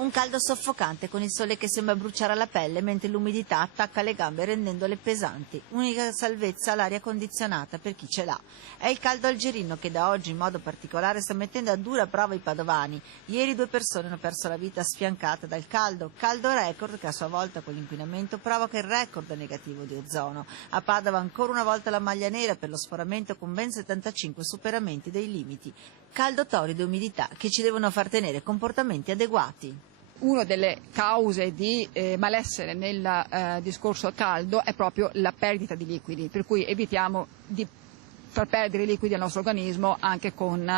Un caldo soffocante con il sole che sembra bruciare la pelle mentre l'umidità attacca le gambe rendendole pesanti. Unica salvezza l'aria condizionata per chi ce l'ha. È il caldo algerino che da oggi in modo particolare sta mettendo a dura prova i padovani. Ieri 2 persone hanno perso la vita sfiancate dal caldo record che a sua volta con l'inquinamento provoca il record negativo di ozono. A Padova ancora una volta la maglia nera per lo sforamento con ben 75 superamenti dei limiti. Caldo torrido e umidità che ci devono far tenere comportamenti adeguati. Una delle cause di malessere nel discorso caldo è proprio la perdita di liquidi, per cui evitiamo di far perdere liquidi al nostro organismo anche con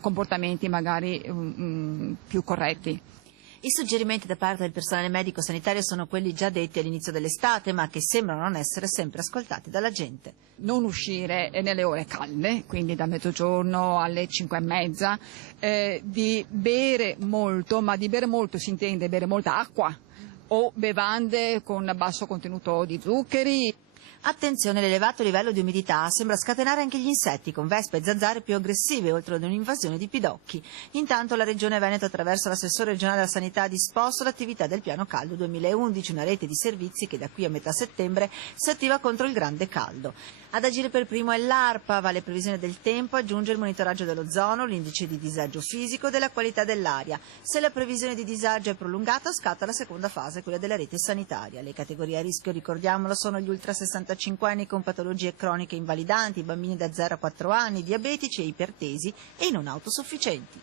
comportamenti magari più corretti. I suggerimenti da parte del personale medico-sanitario sono quelli già detti all'inizio dell'estate, ma che sembrano non essere sempre ascoltati dalla gente. Non uscire nelle ore calde, quindi da mezzogiorno alle 5:30, di bere molto, ma di bere molto si intende bere molta acqua o bevande con basso contenuto di zuccheri. Attenzione, l'elevato livello di umidità sembra scatenare anche gli insetti, con vespe e zanzare più aggressive, oltre ad un'invasione di pidocchi. Intanto la Regione Veneto, attraverso l'assessore regionale della sanità, ha disposto l'attività del Piano Caldo 2011, una rete di servizi che da qui a metà settembre si attiva contro il grande caldo. Ad agire per primo è l'ARPA, va le previsioni del tempo, aggiunge il monitoraggio dell'ozono, l'indice di disagio fisico e della qualità dell'aria. Se la previsione di disagio è prolungata, scatta la seconda fase, quella della rete sanitaria. Le categorie a rischio, ricordiamolo, sono gli ultra 65 anni con patologie croniche invalidanti, i bambini da 0 a 4 anni, diabetici e ipertesi e i non autosufficienti.